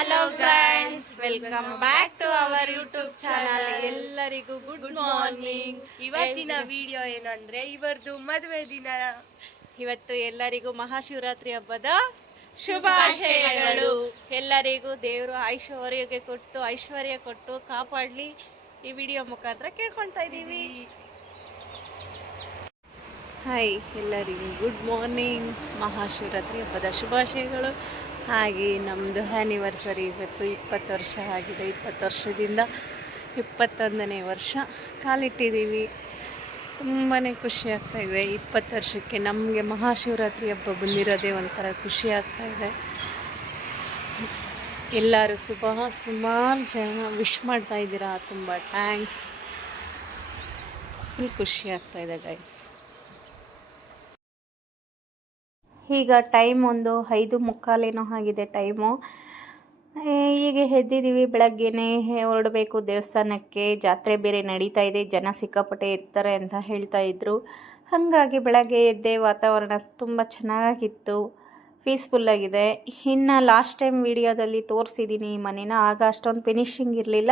Hello friends welcome back to our YouTube channel ಎಲ್ಲರಿಗೂ good morning ಇವತ್ತಿನ video ಏನಂದ್ರೆ ಇವರದು ಮದುವೆ ದಿನ. ಇವತ್ತು ಎಲ್ಲರಿಗೂ ಮಹಾಶಿವರಾತ್ರಿ ಹಬ್ಬದ ಶುಭಾಶಯಗಳು. ಎಲ್ಲರಿಗೂ ದೇವರು ಐಶ್ವರ್ಯಗೆ ಕೊಟ್ಟು ಐಶ್ವರ್ಯ ಕೊಟ್ಟು ಕಾಪಾಡ್ಲಿ. ಈ ವಿಡಿಯೋ ಮುಖಾಂತರ ಕೇಳ್ಕೊಳ್ತಾ ಇದ್ದೀವಿ. ಹಾಯ್ ಎಲ್ಲರಿಗೂ ಗುಡ್ ಮಾರ್ನಿಂಗ್ ಮಹಾಶಿವರಾತ್ರಿ ಹಬ್ಬದ ಶುಭಾಶಯಗಳು. ಹಾಗೆ ನಮ್ಮದು ಆ್ಯನಿವರ್ಸರಿ ಇವತ್ತು ಇಪ್ಪತ್ತು ವರ್ಷ ಆಗಿದೆ. ಇಪ್ಪತ್ತು ವರ್ಷದಿಂದ ಇಪ್ಪತ್ತೊಂದನೇ ವರ್ಷ ಕಾಲಿಟ್ಟಿದ್ದೀವಿ. ತುಂಬಾ ಖುಷಿ ಆಗ್ತಾ ಇದೆ. ಇಪ್ಪತ್ತು ವರ್ಷಕ್ಕೆ ನಮಗೆ ಮಹಾಶಿವರಾತ್ರಿ ಹಬ್ಬ ಬಂದಿರೋದೇ ಒಂಥರ ಖುಷಿ ಆಗ್ತಾ ಇದೆ. ಎಲ್ಲರೂ ಸುಬ ಸುಮಾರು ಜನ ವಿಶ್ ಮಾಡ್ತಾ ಇದ್ದೀರಾ. ತುಂಬ ಥ್ಯಾಂಕ್ಸ್ ಫುಲ್ ಖುಷಿ ಆಗ್ತಾ ಇದೆ ಗೈಸ್ ಈಗ ಟೈಮ್ ಒಂದು ಐದು ಮುಕ್ಕಾಲೇನೋ ಆಗಿದೆ ಟೈಮು. ಈಗ ಎದ್ದಿದ್ದೀವಿ, ಬೆಳಗ್ಗೆನೇ ಹೊರಡಬೇಕು ದೇವಸ್ಥಾನಕ್ಕೆ. ಜಾತ್ರೆ ಬೇರೆ ನಡೀತಾ ಇದೆ, ಜನ ಸಿಕ್ಕಾಪಟ್ಟೆ ಇರ್ತಾರೆ ಅಂತ ಹೇಳ್ತಾ ಇದ್ರು. ಹಾಗಾಗಿ ಬೆಳಗ್ಗೆ ಎದ್ದೆ ವಾತಾವರಣ ತುಂಬ ಚೆನ್ನಾಗಿತ್ತು. ಪೀಸ್ಫುಲ್ಲಾಗಿದೆ ಇನ್ನು ಲಾಸ್ಟ್ ಟೈಮ್ ವಿಡಿಯೋದಲ್ಲಿ ತೋರಿಸಿದ್ದೀನಿ ಈ ಮನೇನ, ಆಗ ಅಷ್ಟೊಂದು ಫಿನಿಶಿಂಗ್ ಇರಲಿಲ್ಲ.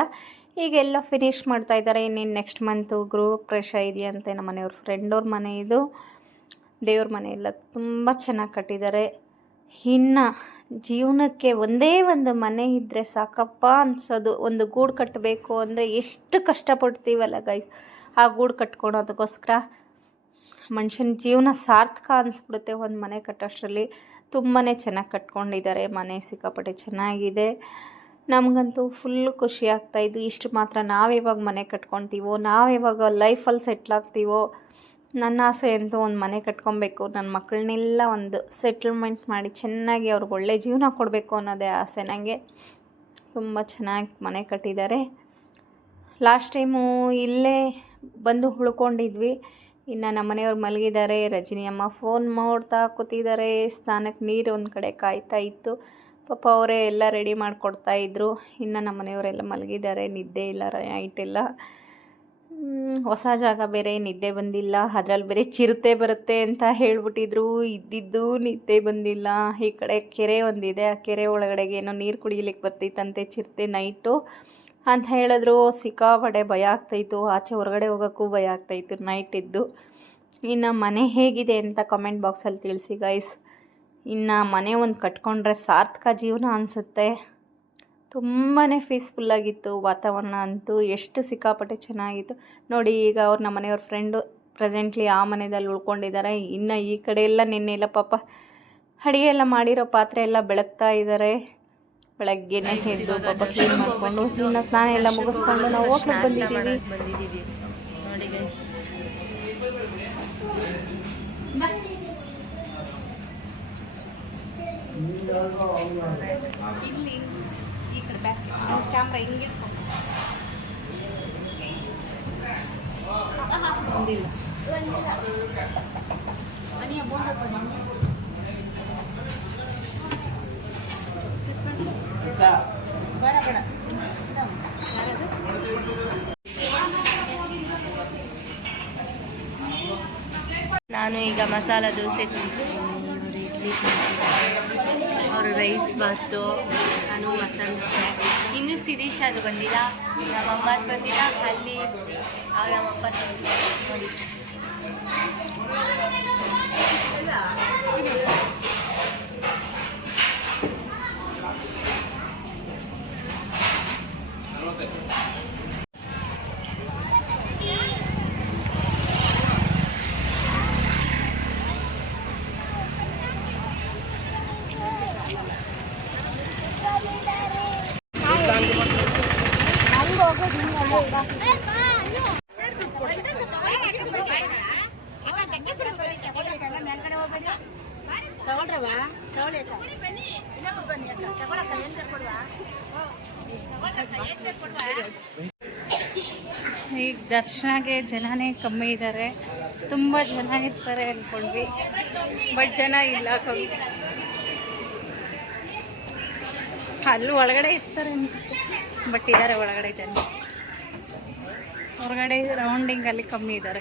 ಈಗೆಲ್ಲ ಫಿನಿಶ್ ಮಾಡ್ತಾ ಇದ್ದಾರೆ. ಇನ್ನೇನು ನೆಕ್ಸ್ಟ್ ಮಂತು ಗೃಹ ಪ್ರವೇಶ ಇದೆಯಂತೆ ನಮ್ಮ ಮನೆಯವ್ರ ಫ್ರೆಂಡವ್ರ ಮನೆ ಇದು. ದೇವ್ರ ಮನೆಯೆಲ್ಲ ತುಂಬ ಚೆನ್ನಾಗಿ ಕಟ್ಟಿದ್ದಾರೆ. ಇನ್ನು ಜೀವನಕ್ಕೆ ಒಂದೇ ಒಂದು ಮನೆ ಇದ್ದರೆ ಸಾಕಪ್ಪ ಅನ್ಸೋದು. ಒಂದು ಗೂಡು ಕಟ್ಟಬೇಕು ಅಂದರೆ ಎಷ್ಟು ಕಷ್ಟಪಡ್ತೀವಲ್ಲ ಗೈಸ್ ಆ ಗೂಡು ಕಟ್ಕೊಳೋದಕ್ಕೋಸ್ಕರ ಮನುಷ್ಯನ ಜೀವನ ಸಾರ್ಥಕ ಅನಿಸ್ಬಿಡುತ್ತೆ ಒಂದು ಮನೆ ಕಟ್ಟೋಷ್ಟರಲ್ಲಿ. ತುಂಬಾ ಚೆನ್ನಾಗಿ ಕಟ್ಕೊಂಡಿದ್ದಾರೆ. ಮನೆ ಸಿಕ್ಕಾಪಟ್ಟೆ ಚೆನ್ನಾಗಿದೆ. ನಮಗಂತೂ ಫುಲ್ ಖುಷಿ ಆಗ್ತಾಯಿದ್ದು ಇಷ್ಟು ಮಾತ್ರ ನಾವಿವಾಗ ಮನೆ ಕಟ್ಕೊತೀವೋ ನಾವಿವಾಗ ಲೈಫಲ್ಲಿ ಸೆಟ್ಲ್ ಆಗ್ತೀವೋ ನನ್ನ ಆಸೆ ಅಂತೂ ಒಂದು ಮನೆ ಕಟ್ಕೊಬೇಕು ನನ್ನ ಮಕ್ಕಳನ್ನೆಲ್ಲ ಒಂದು ಸೆಟ್ಲ್ಮೆಂಟ್ ಮಾಡಿ ಚೆನ್ನಾಗಿ ಅವ್ರಿಗೆ ಒಳ್ಳೆ ಜೀವನ ಕೊಡಬೇಕು ಅನ್ನೋದೇ ಆಸೆ. ನನಗೆ ತುಂಬ ಚೆನ್ನಾಗಿ ಮನೆ ಕಟ್ಟಿದ್ದಾರೆ. ಲಾಸ್ಟ್ ಟೈಮು ಇಲ್ಲೇ ಬಂದು ಉಳ್ಕೊಂಡಿದ್ವಿ. ಇನ್ನು ನಮ್ಮ ಮನೆಯವ್ರು ಮಲಗಿದ್ದಾರೆ. ರಜನಿ ಅಮ್ಮ ಫೋನ್ ಮಾಡ್ತಾ ಕೂತಿದ್ದಾರೆ. ಸ್ನಾನಕ್ಕೆ ನೀರು ಒಂದು ಕಡೆ ಕಾಯ್ತಾ ಇತ್ತು. ಪಾಪ ಅವರೇ ಎಲ್ಲ ರೆಡಿ ಮಾಡಿಕೊಡ್ತಾ ಇದ್ರು. ಇನ್ನು ನಮ್ಮ ಮನೆಯವರೆಲ್ಲ ಮಲಗಿದ್ದಾರೆ. ನಿದ್ದೆ ಇಲ್ಲ ರೈಟ್ ಎಲ್ಲ. ಹೊಸ ಜಾಗ ಬೇರೆ, ನಿದ್ದೆ ಬಂದಿಲ್ಲ, ಅದ್ರಲ್ಲಿ ಬೇರೆ ಚಿರತೆ ಬರುತ್ತೆ ಅಂತ ಹೇಳ್ಬಿಟ್ಟಿದ್ರು, ಇದ್ದಿದ್ದು ನಿದ್ದೆ ಬಂದಿಲ್ಲ. ಈ ಕಡೆ ಕೆರೆ ಒಂದಿದೆ, ಆ ಕೆರೆ ಒಳಗಡೆಗೆ ಏನೋ ನೀರು ಕುಡಿಲಿಕ್ಕೆ ಬರ್ತಿತ್ತಂತೆ ಚಿರತೆ ನೈಟು. ಅಂತ ಹೇಳಿದ್ರು ಸಿಕ್ಕಾಪಡೆ ಭಯ ಆಗ್ತಾಯಿತ್ತು. ಆಚೆ ಹೊರಗಡೆ ಹೋಗೋಕ್ಕೂ ಭಯ ಆಗ್ತಾಯಿತ್ತು, ನೈಟ್ ಇದ್ದು. ಇನ್ನು ಮನೆ ಹೇಗಿದೆ ಅಂತ ಕಮೆಂಟ್ ಬಾಕ್ಸಲ್ಲಿ ತಿಳಿಸಿ ಗೈಸ್ ಇನ್ನು ಮನೆ ಒಂದು ಕಟ್ಕೊಂಡ್ರೆ ಸಾರ್ಥಕ ಜೀವನ ಅನಿಸುತ್ತೆ. ತುಂಬಾ ಪೀಸ್ಫುಲ್ಲಾಗಿತ್ತು ವಾತಾವರಣ ಅಂತೂ ಎಷ್ಟು ಸಿಕ್ಕಾಪಟ್ಟೆ ಚೆನ್ನಾಗಿತ್ತು. ನೋಡಿ ಈಗ ಅವ್ರು ನಮ್ಮ ಮನೆಯವ್ರ ಫ್ರೆಂಡು ಪ್ರೆಸೆಂಟ್ಲಿ ಆ ಮನೆಯಲ್ಲಿ ಉಳ್ಕೊಂಡಿದ್ದಾರೆ ಇನ್ನು ಈ ಕಡೆ ಎಲ್ಲ ನಿನ್ನೆ ಇಲ್ಲ ಪಾಪ ಅಡುಗೆ ಎಲ್ಲ ಮಾಡಿರೋ ಪಾತ್ರೆ ಎಲ್ಲ ಬೆಳಗ್ತಾ ಇದ್ದಾರೆ ಬೆಳಗ್ಗೆನೇ ಎದ್ದು ಪಾಪ ಕ್ಲೀನ್ ಮಾಡಿಕೊಂಡು ಇನ್ನು ಸ್ನಾನ ಎಲ್ಲ ಮುಗಿಸ್ಕೊಂಡು ನಾವು ಹೋಗ್ಲಿಕ್ಕೆ ಬಂದಿದ್ದೀವಿ. ಇಲ್ಲಿ. ಈ ಕಡೆ ಬ್ಯಾಕ್ ಕ್ಯಾಮ್ರಾ ಹಿಂಗೆ ಒಂದಿಲ್ಲ ಮನೆಯ ಬೇಡ ಬೇಡ ನಾನು ಈಗ ಮಸಾಲ ದೋಸೆ ತಿಂತೀನಿ. ಇವರು ಇಡ್ಲಿ ತಿಂತಿದ್ದಾರೆ ಅವರು ರೈಸ್ ಬಾತು ನಾನು ಮಸಾಲೆ ದೋಸೆ. ಇನ್ನೂ ಸಿರೀಶ್ ಅದು ಬಂದಿಲ್ಲ. ನಮ್ಮಮ್ಮ ಅದು ಬಂದಿಲ್ಲ. ಅಲ್ಲಿ ಈಗ ದರ್ಶನಗೆ ಜನನೇ ಕಮ್ಮಿ ಇದ್ದಾರೆ ತುಂಬ ಜನ ಇರ್ತಾರೆ ಅಂದ್ಕೊಂಡ್ವಿ ಬಟ್ ಜನ ಇಲ್ಲ ಕಮ್ಮಿ. ಅಲ್ಲಿ ಒಳಗಡೆ ಇರ್ತಾರೆ ಬಟ್ ಇದ್ದಾರೆ ಒಳಗಡೆ ಜನ. ಹೊರಗಡೆ ರೌಂಡಿಂಗ್ ಅಲ್ಲಿ ಕಮ್ಮಿ ಇದ್ದಾರೆ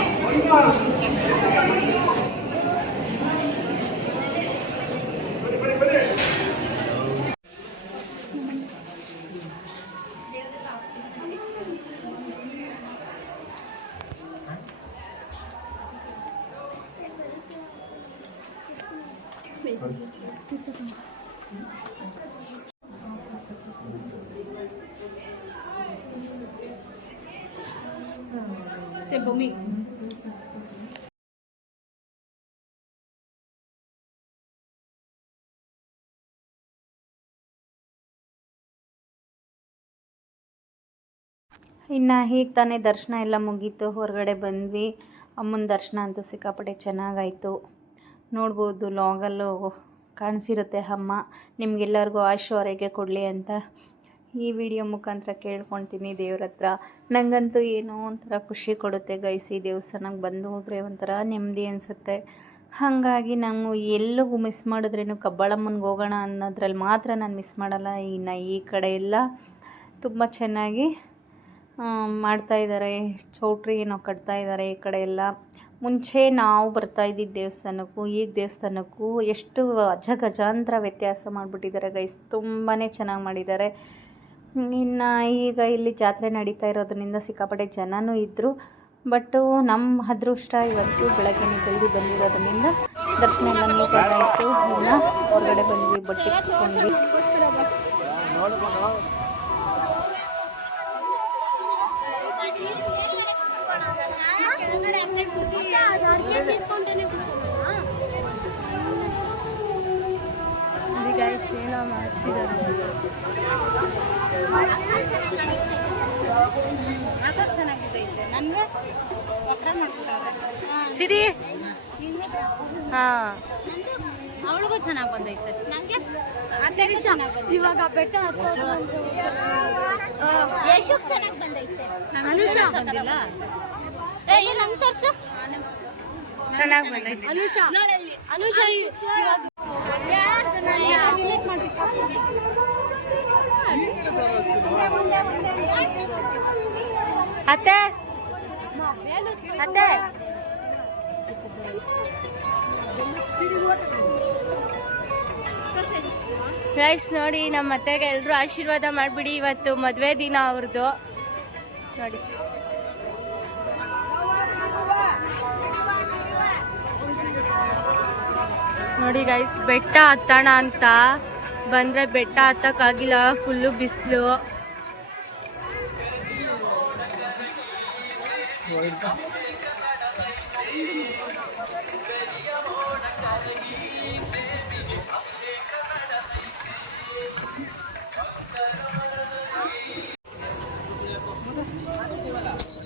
ಇನ್ನು ಹೀಗೆ ತಾನೇ ದರ್ಶನ ಎಲ್ಲ ಮುಗೀತು. ಹೊರಗಡೆ ಬಂದ್ವಿ. ಅಮ್ಮನ ದರ್ಶನ ಅಂತೂ ಸಿಕ್ಕಾಪಟ್ಟೆ ಚೆನ್ನಾಗಾಯಿತು. ನೋಡ್ಬೋದು ಲಾಗಲ್ಲೂ ಕಾಣಿಸಿರುತ್ತೆ ಅಮ್ಮ. ನಿಮಗೆಲ್ಲರಿಗೂ ಆಶೋರೆಗೆ ಕೊಡಲಿ ಅಂತ ಈ ವಿಡಿಯೋ ಮುಖಾಂತರ ಕೇಳ್ಕೊತೀನಿ ದೇವ್ರ ಹತ್ರ ನನಗಂತೂ ಏನೋ ಒಂಥರ ಖುಷಿ ಕೊಡುತ್ತೆ ಗೈಸಿ ದೇವಸ್ಥಾನಕ್ಕೆ ಬಂದು ಹೋದರೆ ಒಂಥರ ನೆಮ್ಮದಿ ಅನಿಸುತ್ತೆ. ಹಾಗಾಗಿ ನಾನು ಎಲ್ಲಿಗೂ ಮಿಸ್ ಮಾಡಿದ್ರೇನು ಕಬ್ಬಾಳಮ್ಮನಿಗೆ ಹೋಗೋಣ ಅನ್ನೋದ್ರಲ್ಲಿ ಮಾತ್ರ ನಾನು ಮಿಸ್ ಮಾಡಲ್ಲ. ಇನ್ನು ಈ ಕಡೆ ಎಲ್ಲ ತುಂಬ ಚೆನ್ನಾಗಿ ಮಾಡ್ತಾ ಇದ್ದಾರೆ ಚೌಟ್ರಿ ಏನೋ ಕಟ್ತಾ ಇದ್ದಾರೆ ಈ ಕಡೆ ಎಲ್ಲ. ಮುಂಚೆ ನಾವು ಬರ್ತಾ ಇದ್ದಿದ್ದ ದೇವಸ್ಥಾನಕ್ಕೂ, ಈಗ ದೇವಸ್ಥಾನಕ್ಕೂ ಎಷ್ಟು ಅಜಗಜಾಂತರ ವ್ಯತ್ಯಾಸ ಮಾಡಿಬಿಟ್ಟಿದ್ದಾರೆ ಗೈಸ್ ತುಂಬಾ ಚೆನ್ನಾಗಿ ಮಾಡಿದ್ದಾರೆ ಇನ್ನು ಈಗ ಇಲ್ಲಿ ಜಾತ್ರೆ ನಡೀತಾ ಇರೋದ್ರಿಂದ ಸಿಕ್ಕಾಪಟ್ಟೆ ಜನನೂ ಇದ್ದರು ಬಟ್ಟು ನಮ್ಮ ಅದೃಷ್ಟ ಇವತ್ತು ಬೆಳಗ್ಗೆ ಜಲ್ದಿ ಬಂದಿರೋದ್ರಿಂದ ದರ್ಶನ ಎಲ್ಲ ನೀಟಾಗಾಯಿತು ಇನ್ನು ಹೊರಗಡೆ ಬಂದ್ವಿ, ಬಟ್ಟೆ ಗೈಸ್ ಏನೋ ಮಾಡ್ತಿದ್ದಾರೆ. ಚೆನ್ನಾಗಿದ್ದೈತೆ ನನಗೆ ಸಿರಿ. ಹಾ. ಅವಳಿಗೂ ಚೆನ್ನಾಗಿ ಬಂದೈತೆ. ನಂಗೆ ಇವಾಗ ಬೆಟ್ಟ ಯಶಕ್ ಚೆನ್ನಾಗಿ ಬಂದೈತೆ. ಅನುಷ ಬಂದಿಲ್ಲ. ಚೆನ್ನಾಗಿ ಅನುಷ. ಅನುಷ. ಅತ್ತೆ. ಅತ್ತೆ. ಗೈಸ್ ನೋಡಿ ನಮ್ಮ ಅತ್ತೆಗೆ ಎಲ್ಲರೂ ಆಶೀರ್ವಾದ ಮಾಡಿಬಿಡಿ ಇವತ್ತು ಮದುವೆ ದಿನ ಅವ್ರದ್ದು ನೋಡಿ. ನೋಡಿ ಗೈಸ್ ಬೆಟ್ಟ ಹತ್ತೋಣ ಅಂತ. ಬಂದ್ರೆ ಬೆಟ್ಟ ಹತ್ತಕ್ಕಾಗಿಲ್ಲ ಫುಲ್ಲು ಬಿಸಿಲು.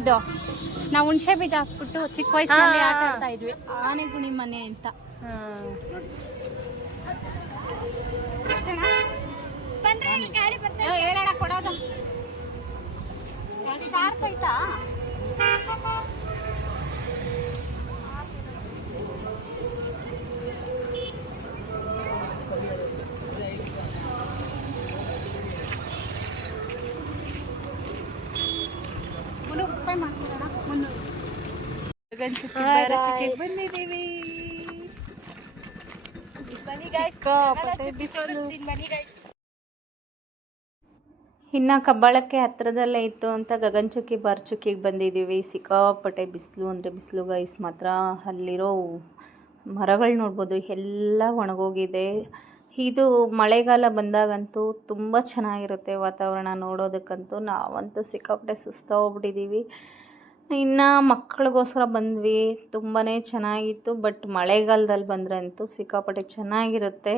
ಇದು. ನಾವು ಹುಣಸೆ ಬೀಜ ಹಾಕ್ಬಿಟ್ಟು ಚಿಕ್ಕ ವಯಸ್ಸಿನಲ್ಲಿ ಆಟ ಆಡ್ತಾ ಇದ್ವಿ. ಆನೆ ಗುಣಿ ಮನೆ ಅಂತ. ಹೇಳೋಣ ಕೊಡೋದು. ಶಾರ್ಪ್ ಆಯ್ತಾ ರೂಪಾಯಿ ಮಾಡ್ಕೊಡೋಣ. ಮುನ್ನೂರು ಬಂದಿದ್ದೀವಿ. ಸಿಕ್ಕಾಪಟ್ಟೆ ಬಿಸಿಲು. ಇನ್ನು ಕಬ್ಬಾಳಕ್ಕೆ ಹತ್ರದಲ್ಲೇ ಇತ್ತು ಅಂತ ಗಗನಚುಕ್ಕಿ ಬಾರ್ಚುಕ್ಕಿಗೆ ಬಂದಿದ್ದೀವಿ. ಸಿಕ್ಕಾಪಟ್ಟೆ ಬಿಸಿಲು ಅಂದರೆ ಬಿಸಿಲು ಗೈಸ್ ಮಾತ್ರ ಅಲ್ಲಿರೋ ಮರಗಳು ನೋಡ್ಬೋದು. ಎಲ್ಲ ಒಣಗೋಗಿದೆ. ಇದು ಮಳೆಗಾಲ ಬಂದಾಗಂತೂ ತುಂಬ ಚೆನ್ನಾಗಿರುತ್ತೆ ವಾತಾವರಣ ನೋಡೋದಕ್ಕಂತೂ. ನಾವಂತೂ ಸಿಕ್ಕಾಪಟ್ಟೆ ಸುಸ್ತಾಗ್ಬಿಟ್ಟಿದ್ದೀವಿ ಇನ್ನು ಮಕ್ಕಳಿಗೋಸ್ಕರ ಬಂದ್ವಿ. ತುಂಬಾ ಚೆನ್ನಾಗಿತ್ತು. ಬಟ್ ಮಳೆಗಾಲದಲ್ಲಿ ಬಂದರೆ ಅಂತೂ ಸಿಕ್ಕಾಪಟ್ಟೆ ಚೆನ್ನಾಗಿರುತ್ತೆ.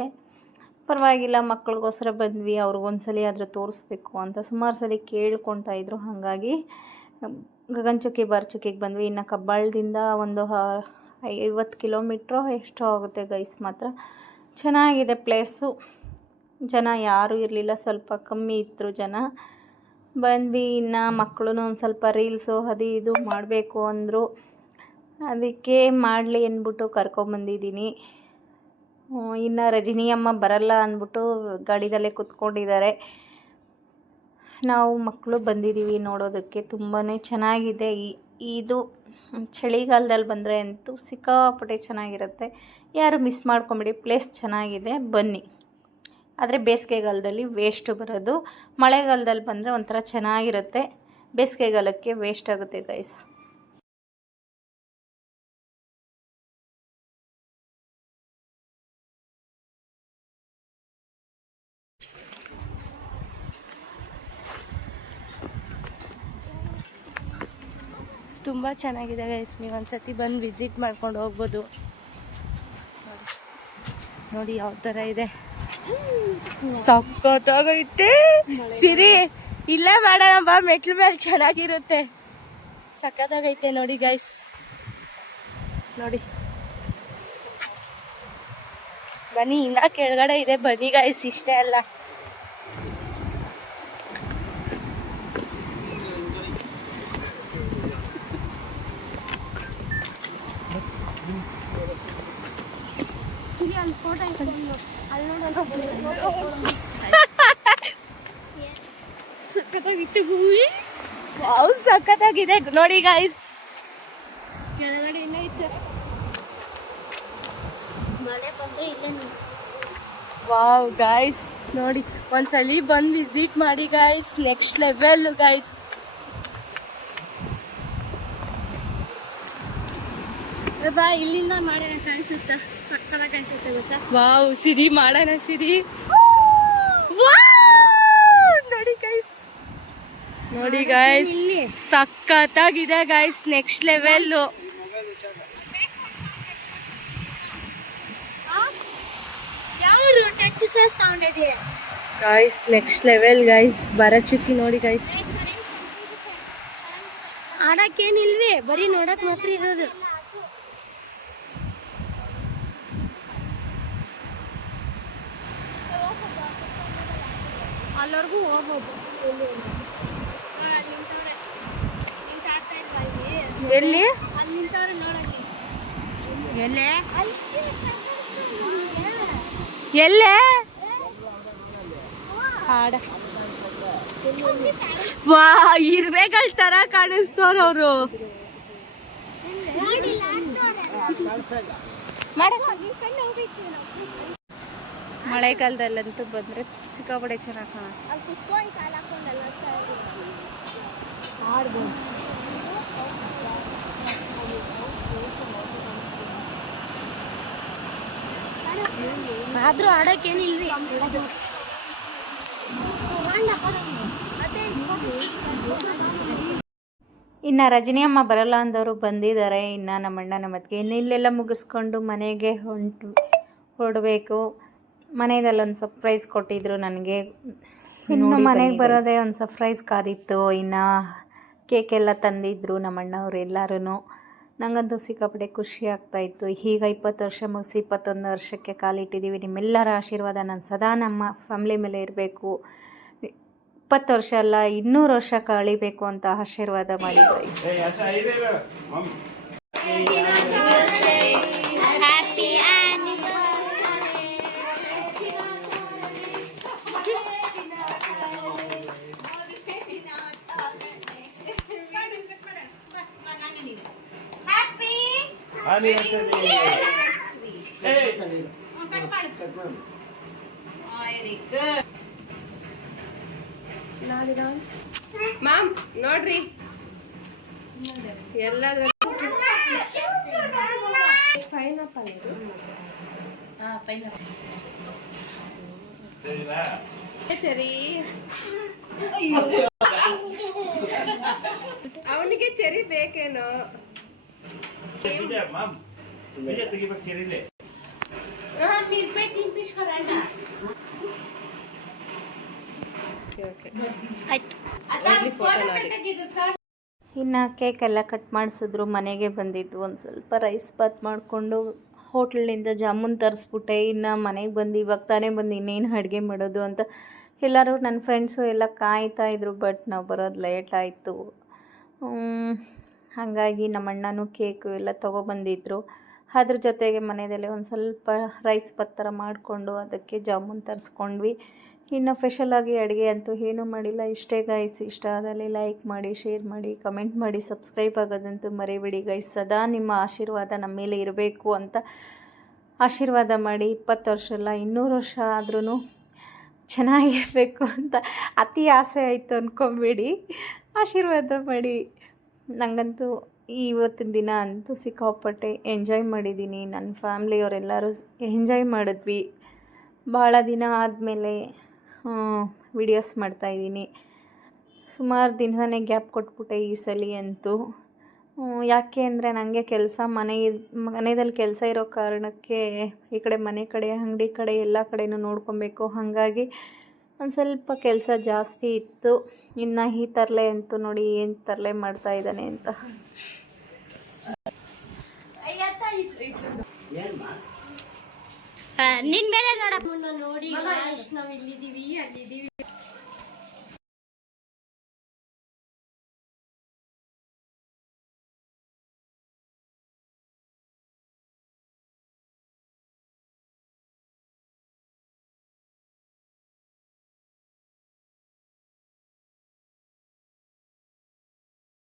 ಪರವಾಗಿಲ್ಲ, ಮಕ್ಕಳಿಗೋಸ್ಕರ ಬಂದ್ವಿ. ಅವ್ರಿಗೊಂದ್ಸಲಿ ಆದರೂ ತೋರಿಸ್ಬೇಕು ಅಂತ ಸುಮಾರು ಸಲ ಕೇಳ್ಕೊತಾ ಇದ್ರು. ಹಾಗಾಗಿ ಗಗನಚುಕ್ಕಿ, ಬಾರ್ಚುಕ್ಕಿಗೆ ಬಂದ್ವಿ. ಇನ್ನು ಕಬ್ಬಾಳದಿಂದ ಒಂದು ಐವತ್ತು ಕಿಲೋಮೀಟ್ರು ಎಷ್ಟೋ ಆಗುತ್ತೆ ಗೈಸ್ ಮಾತ್ರ. ಚೆನ್ನಾಗಿದೆ ಪ್ಲೇಸು. ಜನ ಯಾರೂ ಇರಲಿಲ್ಲ, ಸ್ವಲ್ಪ ಕಮ್ಮಿ ಇದ್ದರು ಜನ. ಬಂದ್ವಿ, ಇನ್ನು ಮಕ್ಕಳು ಒಂದು ಸ್ವಲ್ಪ ರೀಲ್ಸು ಅದು ಇದು ಮಾಡಬೇಕು ಅಂದರು. ಅದಕ್ಕೆ ಮಾಡಲಿ ಅಂದ್ಬಿಟ್ಟು ಕರ್ಕೊಂಬಂದಿದ್ದೀನಿ ಇನ್ನು ರಜನಿ ಅಮ್ಮ ಬರಲ್ಲ ಅಂದ್ಬಿಟ್ಟು ಗಾಡಿದಲ್ಲೇ ಕುತ್ಕೊಂಡಿದ್ದಾರೆ. ನಾವು ಮಕ್ಕಳು ಬಂದಿದ್ದೀವಿ ನೋಡೋದಕ್ಕೆ ತುಂಬಾ ಚೆನ್ನಾಗಿದೆ. ಈ- ಇದು, ಚಳಿಗಾಲದಲ್ಲಿ ಬಂದರೆ ಅಂತೂ ಸಿಕ್ಕಾಪಟ್ಟೆ ಚೆನ್ನಾಗಿರುತ್ತೆ. ಯಾರು ಮಿಸ್ ಮಾಡ್ಕೊಂಬಿಡಿ, ಪ್ಲೇಸ್ ಚೆನ್ನಾಗಿದೆ, ಬನ್ನಿ. ಆದರೆ ಬೇಸಿಗೆಗಾಲದಲ್ಲಿ ವೇಸ್ಟು ಬರೋದು. ಮಳೆಗಾಲದಲ್ಲಿ ಬಂದರೆ ಒಂಥರ ಚೆನ್ನಾಗಿರುತ್ತೆ. ಬೇಸಿಗೆಗಾಲಕ್ಕೆ ವೇಸ್ಟ್ ಆಗುತ್ತೆ ಗೈಸ್ ತುಂಬ ಚೆನ್ನಾಗಿದೆ ಗೈಸ್ ನೀವು ಒಂದು ಸತಿ ಬಂದು ವಿಸಿಟ್ ಮಾಡ್ಕೊಂಡು ಹೋಗ್ಬೋದು. ನೋಡಿ ಯಾವ ಥರ ಇದೆ. ಸಕ್ಕತ್ತಾಗೈತೆ ಸಿರಿ ಇಲ್ಲೇ ಮಾಡೋಣ ಬಾ ಮೆಟ್ಲ ಮೇಲೆ ಚೆನ್ನಾಗಿರುತ್ತೆ. ಸಕ್ಕತ್ತಾಗೈತೆ ನೋಡಿ ಗೈಸ್ ನೋಡಿ. ಬನ್ನಿ ಇನ್ನ ಕೆಳಗಡೆ ಇದೆ ಬನ್ನಿ ಗೈಸ್ ಇಷ್ಟೇ ಅಲ್ಲ. ಅಲ್ಲಿ ಫೋಟೋ ಇಟ್ಕೊಂಡು ವಾವ್ ಸಖತ್ತಾಗಿದೆ. ನೋಡಿ ಗೈಸ್ ಕೆಳಗಡೆ ಇತ್ತು ಮಳೆ ಬಂದ್ರೆ ಇಲ್ಲೇ. ವಾವ್ ಗಾಯ್ಸ್ ನೋಡಿ, ಒಂದ್ಸಲಿ ಬಂದು ವಿಸಿಟ್ ಮಾಡಿ ಗಾಯ್ಸ್ ನೆಕ್ಸ್ಟ್ ಲೆವೆಲ್ ಗಾಯ್ಸ್ ಬಾ ಇಲ್ಲಿಂದ ಮಾಡೋಣ ಕಾಣಿಸುತ್ತಾ? ಸಕ್ಕತ್ತಾಗಿ ಕಾಣಿಸುತ್ತೆ ಗೊತ್ತಾ? ವಾವ್ ಸಿರಿ ಮಾಡೋಣ ಸಿರಿ! ನೋಡಿ ಗೈಸ್ ನೋಡಿ ಗೈಸ್ ಸಕ್ಕತ್ತಾಗಿದೆ guys next level guys next level guys ಬರ ಚುಕ್ಕಿ ನೋಡಿ ಗೈಸ್ ಆಡಕ್ಕೇನಿಲ್ವೇ? ಬರೀ ನೋಡಕ್ ಮಾತ್ರ ಇರೋದು. ಅಲ್ಲವರೆಗೂ ಹೋಗ್ಬೋದು. ಎಲ್ಲಿ? ಅಲ್ಲಿ ನಿಂತವ್ರೆ ನೋಡಲ್ಲಿ. ಎಲ್ಲೇ? ಎಲ್ಲೇ? ಹಾಡ. ವಾ ಇರ್ಬೇಕಲ್ ತರ ಕಾಣಿಸ್ತವ್ರ ಅವರು. ಮಳೆಗಾಲದಲ್ಲಂತೂ ಬಂದರೆ ಸಿಕ್ಕಾಪಡೆ ಚೆನ್ನಾಗಿ ಕಾಣುತ್ತೆ. ಆದರೂ ಆಡೋಕ್ಕೇನಿಲ್ರಿ. ಇನ್ನು ರಜನಿ ಅಮ್ಮ ಬರಲ್ಲ ಅಂದವರು ಬಂದಿದ್ದಾರೆ. ಇನ್ನು ನಮ್ಮ ನಮ್ಮತ್ತಿಗೆ ಮತ್ತಿಗೆ ಇನ್ನು ಇಲ್ಲೆಲ್ಲ ಮುಗಿಸ್ಕೊಂಡು ಮನೆಗೆ ಹೊಂಟು ಹೊರಡಬೇಕು ಮನೆಯದಲ್ಲಿ ಒಂದು ಸರ್ಪ್ರೈಸ್ ಕೊಟ್ಟಿದ್ರು ನನಗೆ. ಇನ್ನು ಮನೆಗೆ ಬರೋದೇ ಒಂದು ಸರ್ಪ್ರೈಸ್ ಕಾದಿತ್ತು. ಇನ್ನು ಕೇಕ್ ಎಲ್ಲ ತಂದಿದ್ರು ನಮ್ಮ ಅಣ್ಣವ್ರು ಎಲ್ಲರೂ ನನಗಂತೂ ಸಿಕ್ಕಾಪಟ್ಟೆ ಖುಷಿ ಆಗ್ತಾಯಿತ್ತು ಈಗ ಇಪ್ಪತ್ತು ವರ್ಷ ಮುಗಿಸಿ ಇಪ್ಪತ್ತೊಂದು ವರ್ಷಕ್ಕೆ ಕಾಲಿಟ್ಟಿದ್ದೀವಿ ನಿಮ್ಮೆಲ್ಲರ ಆಶೀರ್ವಾದ ನಾನು ಸದಾ ನಮ್ಮ ಫ್ಯಾಮ್ಲಿ ಮೇಲೆ ಇರಬೇಕು. ಇಪ್ಪತ್ತು ವರ್ಷ ಅಲ್ಲ ಇನ್ನೂರು ವರ್ಷ ಕಳಿಬೇಕು ಅಂತ ಆಶೀರ್ವಾದ ಮಾಡಿ ಮ್ಯಾಮ್ ನೋಡ್ರಿ ಎಲ್ಲಾದ್ರೂ ಸರಿ ಅವನಿಗೆ ನಿನಗೆ ಚೆರಿ ಬೇಕೇನೋ ತೆಗಿಬೇಕು ಚೆರಿಲೆ ಇನ್ನು ಕೇಕ್ ಎಲ್ಲ ಕಟ್ ಮಾಡಿಸಿದ್ರು ಮನೆಗೆ ಬಂದಿದ್ದು ಒಂದು ಸ್ವಲ್ಪ ರೈಸ್ ಬಾತ್ ಮಾಡಿಕೊಂಡು ಹೋಟ್ಲಿನಿಂದ ಜಾಮೂನ್ ತರಿಸ್ಬಿಟ್ಟೆ. ಇನ್ನು ಮನೆಗೆ ಬಂದು ಇವಾಗ ತಾನೇ ಬಂದು ಇನ್ನೇನು ಅಡುಗೆ ಮಾಡೋದು ಅಂತ ಎಲ್ಲರೂ ನನ್ನ ಫ್ರೆಂಡ್ಸು ಎಲ್ಲ ಕಾಯ್ತಾ ಇದ್ರು ಬಟ್ ನಾವು ಬರೋದು ಲೇಟ್ ಆಯಿತು. ಹಾಗಾಗಿ ನಮ್ಮ ಅಣ್ಣನೂ ಕೇಕು ಎಲ್ಲ ತೊಗೊಬಂದಿದ್ರು. ಅದ್ರ ಜೊತೆಗೆ ಮನೆಯಲ್ಲೇ ಒಂದು ಸ್ವಲ್ಪ ರೈಸ್ ಥರ ಮಾಡಿಕೊಂಡು ಅದಕ್ಕೆ ಜಾಮೂನ್ ತರಿಸ್ಕೊಂಡ್ವಿ. ಇನ್ನು ಫೆಷಲಾಗಿ ಅಡುಗೆ ಅಂತೂ ಏನೂ ಮಾಡಿಲ್ಲ. ಇಷ್ಟೇ ಗೈಸ್ ಇಷ್ಟ ಆದಲ್ಲಿ ಲೈಕ್ ಮಾಡಿ ಶೇರ್ ಮಾಡಿ ಕಮೆಂಟ್ ಮಾಡಿ ಸಬ್ಸ್ಕ್ರೈಬ್ ಆಗೋದಂತೂ ಮರಿಬೇಡಿ ಗೈಸ್ ಸದಾ ನಿಮ್ಮ ಆಶೀರ್ವಾದ ನಮ್ಮ ಮೇಲೆ ಇರಬೇಕು ಅಂತ ಆಶೀರ್ವಾದ ಮಾಡಿ ಇಪ್ಪತ್ತು ವರ್ಷ ಅಲ್ಲ, ಇನ್ನೂರು ವರ್ಷ ಆದ್ರೂ ಚೆನ್ನಾಗಿರಬೇಕು ಅಂತ ಅತಿ ಆಸೆ ಆಯಿತು ಅಂದ್ಕೊಂಬೇಡಿ ಆಶೀರ್ವಾದ ಮಾಡಿ. ನನಗಂತೂ ಇವತ್ತಿನ ದಿನ ಅಂತೂ ಸಿಕ್ಕಾಪಟ್ಟೆ ಎಂಜಾಯ್ ಮಾಡಿದ್ದೀನಿ. ನನ್ನ ಫ್ಯಾಮ್ಲಿಯವರೆಲ್ಲರೂ ಎಂಜಾಯ್ ಮಾಡಿದ್ವಿ. ಭಾಳ ದಿನ ಆದಮೇಲೆ ವಿಡಿಯೋಸ್ ಮಾಡ್ತಾಯಿದ್ದೀನಿ ಸುಮಾರು ದಿನನೇ ಗ್ಯಾಪ್ ಕೊಟ್ಬಿಟ್ಟೆ ಈ ಸಲ ಅಂತೂ. ಯಾಕೆ ಅಂದರೆ ನನಗೆ ಕೆಲಸ ಮನೆ ಮನೆಯಲ್ಲಿ ಕೆಲಸ ಇರೋ ಕಾರಣಕ್ಕೆ ಈ ಕಡೆ ಮನೆ ಕಡೆ, ಅಂಗಡಿ ಕಡೆ, ಎಲ್ಲ ಕಡೆಯೂ ನೋಡ್ಕೊಬೇಕು. ಹಾಗಾಗಿ ಒಂದು ಸ್ವಲ್ಪ ಕೆಲಸ ಜಾಸ್ತಿ ಇತ್ತು. ಇನ್ನು ಈ ತರಲೆ ಅಂತೂ ನೋಡಿ ಏನು ತರಲೆ ಮಾಡ್ತಾಯಿದ್ದಾನೆ ಅಂತ. ನಿನ್ ಮೇಲೆ ನೋಡಪ್ಪ. ನೋಡಿ ನಾವ್ ಇಲ್ಲಿದೀವಿ ಅಲ್ಲಿದೀವಿ